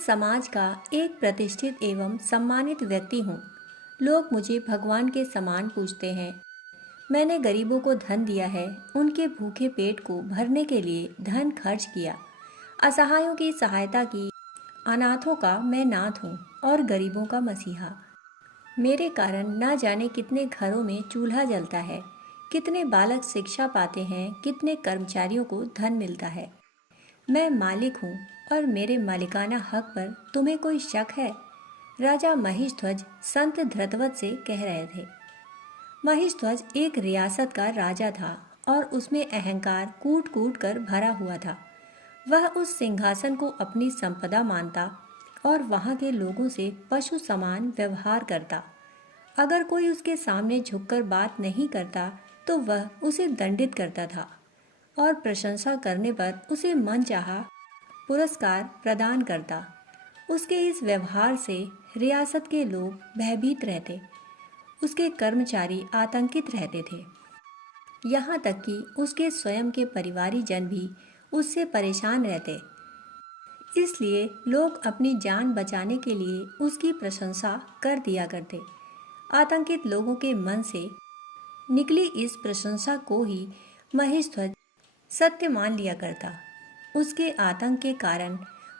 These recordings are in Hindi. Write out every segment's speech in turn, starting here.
समाज का एक प्रतिष्ठित एवं सम्मानित व्यक्ति हूँ। लोग मुझे भगवान के समान पूजते हैं। मैंने गरीबों को धन दिया है, उनके भूखे पेट को भरने के लिए धन खर्च किया, असहायों की सहायता की, अनाथों का मैं नाथ हूँ और गरीबों का मसीहा। मेरे कारण ना जाने कितने घरों में चूल्हा जलता है, कितने बालक शिक्षा पाते हैं, कितने कर्मचारियों को धन मिलता है। मैं मालिक हूँ और मेरे मालिकाना हक पर तुम्हें कोई शक है? राजा महिषध्वज संत धृतवत से कह रहे थे। महिषध्वज एक रियासत का राजा था और उसमें अहंकार कूट कूट कर भरा हुआ था। वह उस सिंहासन को अपनी संपदा मानता और वहाँ के लोगों से पशु समान व्यवहार करता। अगर कोई उसके सामने झुककर बात नहीं करता तो वह उसे दंडित करता था और प्रशंसा करने पर उसे मनचाहा पुरस्कार प्रदान करता। उसके इस व्यवहार से रियासत के लोग भयभीत रहते, उसके कर्मचारी आतंकित रहते थे। यहाँ तक कि उसके स्वयं के परिवारी जन भी उससे परेशान रहते। इसलिए लोग अपनी जान बचाने के लिए उसकी प्रशंसा कर दिया करते। आतंकित लोगों के मन से निकली इस प्रशंसा को ही महिषध्वज सत्य मान लिया करता। उसके आतंक के कारण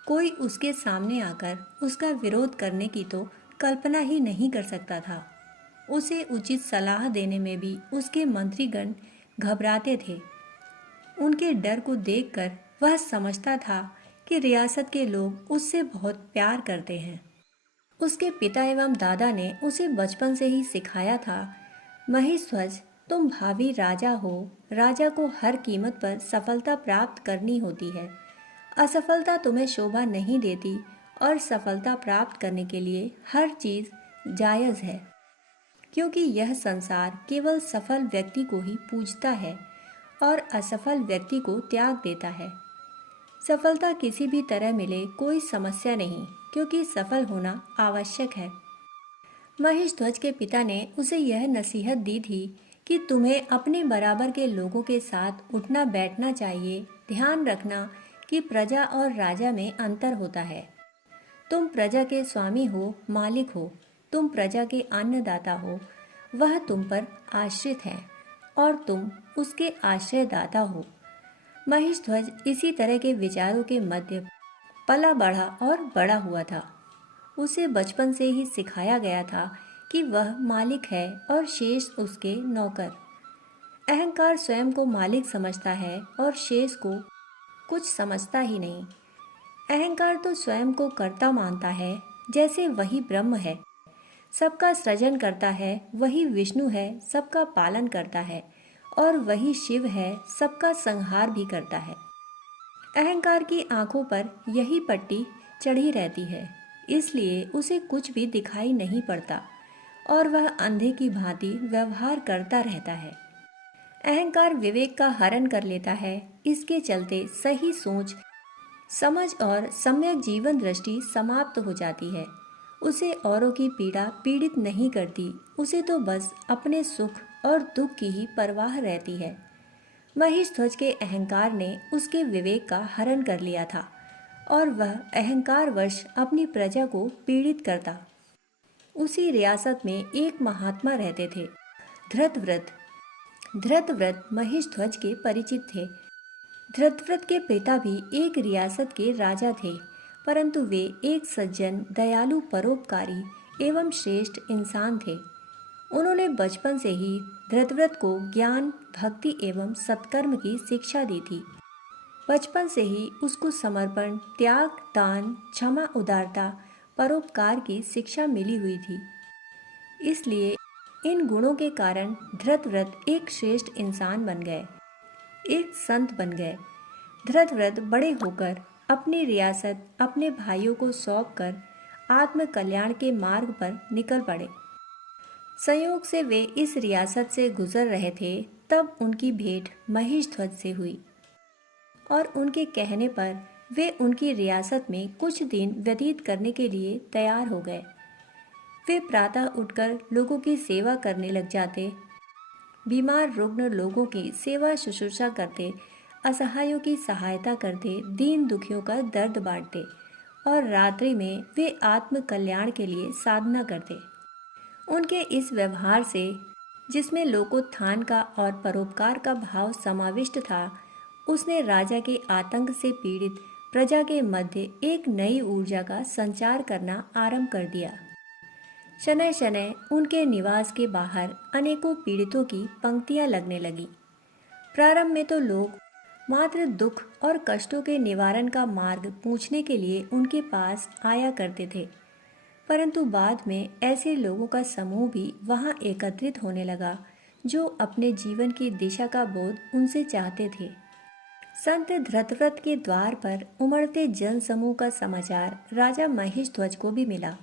कोई उसके सामने आकर उसका विरोध करने की तो कल्पना ही नहीं कर सकता था। उसे उचित सलाह देने में भी उसके मंत्रीगण घबराते थे। उनके डर को देखकर वह समझता था कि रियासत के लोग उससे बहुत प्यार करते हैं। उसके पिता एवं दादा ने उसे बचपन से ही सिखाया था, महिषध्वज तुम भावी राजा हो। राजा को हर कीमत पर सफलता प्राप्त करनी होती है। असफलता तुम्हें शोभा नहीं देती और सफलता प्राप्त करने के लिए हर चीज जायज़ है, क्योंकि यह संसार केवल सफल व्यक्ति को ही पूजता है और असफल व्यक्ति को त्याग देता है। सफलता किसी भी तरह मिले कोई समस्या नहीं, क्योंकि सफल होना आवश्यक है। महिषध्वज के पिता ने उसे यह नसीहत दी थी कि तुम्हें अपने बराबर के लोगों के साथ उठना बैठना चाहिए। ध्यान रखना कि प्रजा और राजा में अंतर होता है। तुम प्रजा के स्वामी हो, मालिक हो। तुम प्रजा के अन्नदाता हो, वह तुम पर आश्रित है और तुम उसके आश्रयदाता हो। महिषध्वज इसी तरह के विचारों के मध्य पला बढ़ा और बड़ा हुआ था। उसे बचपन से ही सिखाया गया था कि वह मालिक है और शेष उसके नौकर। अहंकार स्वयं को मालिक समझता है और शेष को कुछ समझता ही नहीं। अहंकार तो स्वयं को कर्ता मानता है, जैसे वही ब्रह्म है, सबका सृजन करता है, वही विष्णु है, सबका पालन करता है, और वही शिव है, सबका संहार भी करता है। अहंकार की आंखों पर यही पट्टी चढ़ी रहती है, इसलिए उसे कुछ भी दिखाई नहीं पड़ता और वह अंधे की भांति व्यवहार करता रहता है। अहंकार विवेक का हरण कर लेता है। इसके चलते सही सोच समझ और सम्यक जीवन दृष्टि समाप्त हो जाती है। उसे औरों की पीड़ा पीड़ित नहीं करती, उसे तो बस अपने सुख और दुख की ही परवाह रहती है। महिषध्वज के अहंकार ने उसके विवेक का हरण कर लिया था और वह अहंकारवश अपनी प्रजा को पीड़ित करता। उसी रियासत में एक महात्मा रहते थे, धृतव्रत। धृतव्रत महिषध्वज के परिचित थे। धृतव्रत के पिता भी एक रियासत के राजा थे, परंतु वे एक सज्जन, दयालु, परोपकारी एवं श्रेष्ठ इंसान थे। उन्होंने बचपन से ही धृतव्रत को ज्ञान, भक्ति एवं सत्कर्म की शिक्षा दी थी। बचपन से ही उसको समर्पण, त्याग, दान, क्षमा, उदारता, परोपकार की शिक्षा मिली हुई थी। इसलिए इन गुणों के कारण धृतव्रत एक श्रेष्ठ इंसान बन गए, एक संत बन गए। धृतव्रत बड़े होकर अपनी रियासत अपने भाइयों को सौंपकर आत्म कल्याण के मार्ग पर निकल पड़े। संयोग से वे इस रियासत से गुजर रहे थे, तब उनकी भेंट महिषध्वज से हुई और उनके कहने पर वे उनकी रियासत में कुछ दिन व्यतीत करने के लिए तैयार हो गए। वे प्रातः उठकर लोगों की सेवा करने लग जाते, बीमार रुग्ण लोगों की सेवा शुश्रूषा करते, असहायों की सहायता करते, दीन दुखियों का दर्द बांटते और रात्रि में वे आत्म कल्याण के लिए साधना करते। उनके इस व्यवहार से, जिसमें लोकोत्थान का और परोपकार का भाव समाविष्ट था, उसने राजा के आतंक से पीड़ित प्रजा के मध्य एक नई ऊर्जा का संचार करना आरंभ कर दिया। शनैः शनैः उनके निवास के बाहर अनेकों पीड़ितों की पंक्तियां लगने लगी। प्रारंभ में तो लोग मात्र दुख और कष्टों के निवारण का मार्ग पूछने के लिए उनके पास आया करते थे, परंतु बाद में ऐसे लोगों का समूह भी वहां एकत्रित होने लगा जो अपने जीवन की दिशा का बोध उनसे चाहते थे। संत धृतव्रत के द्वार पर उमड़ते जन समूह का समाचार राजा महेशध्वज को भी मिला।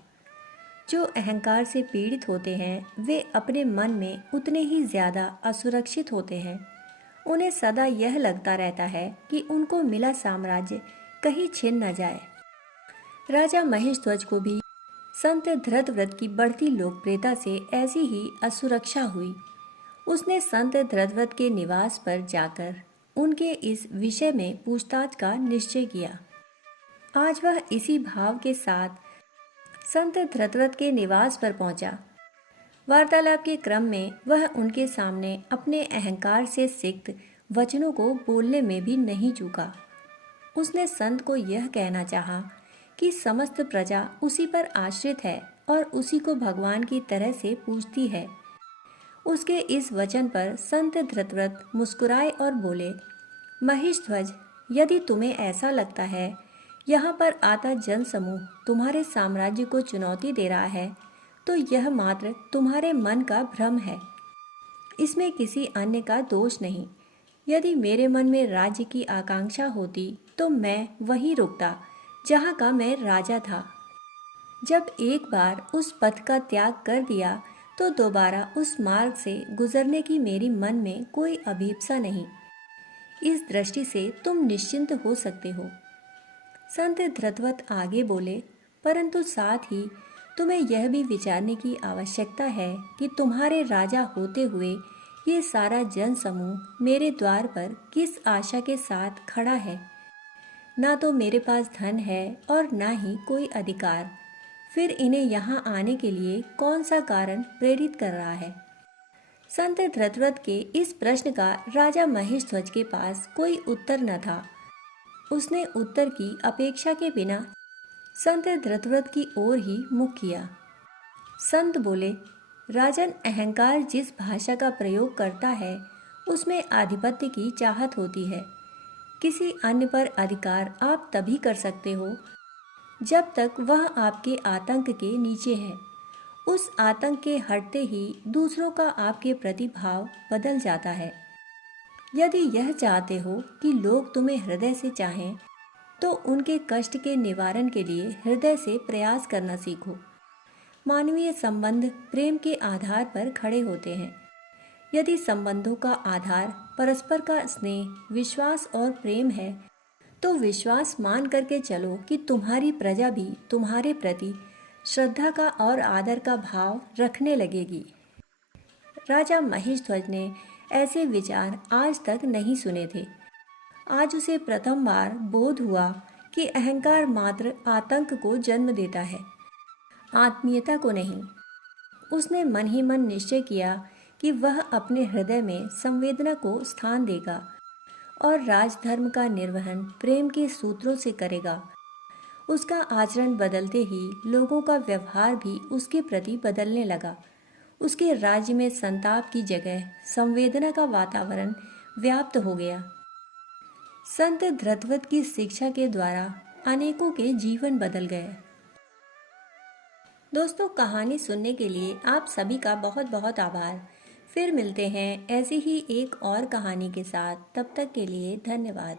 जो अहंकार से पीड़ित होते हैं वे अपने मन में उतने ही ज्यादा असुरक्षित होते हैं। उन्हें सदा यह लगता रहता है कि उनको मिला साम्राज्य कहीं छिन न जाए। राजा महेशध्वज को भी संत धृतव्रत की बढ़ती लोकप्रियता से ऐसी ही असुरक्षा हुई। उसने संत धृतव्रत के निवास पर जाकर उनके इस विषय में पूछताछ का निश्चय किया। आज वह इसी भाव के साथ संत धृतव्रत के निवास पर पहुंचा। वार्तालाप के क्रम में वह उनके सामने अपने अहंकार से सिक्त वचनों को बोलने में भी नहीं चूका। उसने संत को यह कहना चाहा कि समस्त प्रजा उसी पर आश्रित है और उसी को भगवान की तरह से पूजती है। उसके इस वचन पर संत धृतव्रत मुस्कुराए और बोले, महेशध्वज, यदि तुम्हें ऐसा लगता है यहाँ पर आता जन समूह तुम्हारे साम्राज्य को चुनौती दे रहा है, तो यह मात्र तुम्हारे मन का भ्रम है। इसमें किसी अन्य का दोष नहीं। यदि मेरे मन में राज्य की आकांक्षा होती तो मैं वहीं रुकता जहाँ का मैं राजा था। जब एक बार उस पथ का त्याग कर दिया तो दोबारा उस मार्ग से गुजरने की मेरी मन में कोई अभीप्सा नहीं। इस दृष्टि से तुम निश्चिंत हो सकते हो। संत धृतव्रत आगे बोले, परंतु साथ ही तुम्हें यह भी विचारने की आवश्यकता है कि तुम्हारे राजा होते हुए ये सारा जन समूह मेरे द्वार पर किस आशा के साथ खड़ा है। ना तो मेरे पास धन है और ना ही कोई अधिकार। फिर इन्हें यहाँ आने के लिए कौन सा कारण प्रेरित कर रहा है? संत धृतव्रत के इस प्रश्न का राजा महेशध्वज के पास कोई उत्तर न था। उसने उत्तर की अपेक्षा के बिना संत धृतव्रत की ओर ही मुख किया। संत बोले, राजन, अहंकार जिस भाषा का प्रयोग करता है उसमें आधिपत्य की चाहत होती है। किसी अन्य पर अधिकार आप तभी कर सकते हो जब तक वह आपके आतंक के नीचे है। उस आतंक के हटते ही दूसरों का आपके प्रति भाव बदल जाता है। यदि यह चाहते हो कि लोग तुम्हें हृदय से चाहें, तो उनके कष्ट के निवारण के लिए हृदय से प्रयास करना सीखो। मानवीय संबंध प्रेम के आधार पर खड़े होते हैं। यदि संबंधों का आधार परस्पर का स्नेह, विश्वास और प्रेम है, तो विश्वास मान करके चलो कि तुम्हारी प्रजा भी तुम्हारे प्रति श्रद्धा का और आदर का भाव रखने लगेगी। राजा महेशध्वज ने ऐसे विचार आज तक नहीं सुने थे। आज उसे प्रथम बार बोध हुआ कि अहंकार मात्र आतंक को जन्म देता है, आत्मीयता को नहीं। उसने मन ही मन निश्चय किया कि वह अपने हृदय में संवेदना को स्थान देगा और राजधर्म का निर्वहन प्रेम के सूत्रों से करेगा। उसका आचरण बदलते ही लोगों का व्यवहार भी उसके प्रति बदलने लगा। उसके राज्य में संताप की जगह संवेदना का वातावरण व्याप्त हो गया। संत धृतव्रत की शिक्षा के द्वारा अनेकों के जीवन बदल गए। दोस्तों, कहानी सुनने के लिए आप सभी का बहुत बहुत आभार। फिर मिलते हैं ऐसी ही एक और कहानी के साथ। तब तक के लिए धन्यवाद।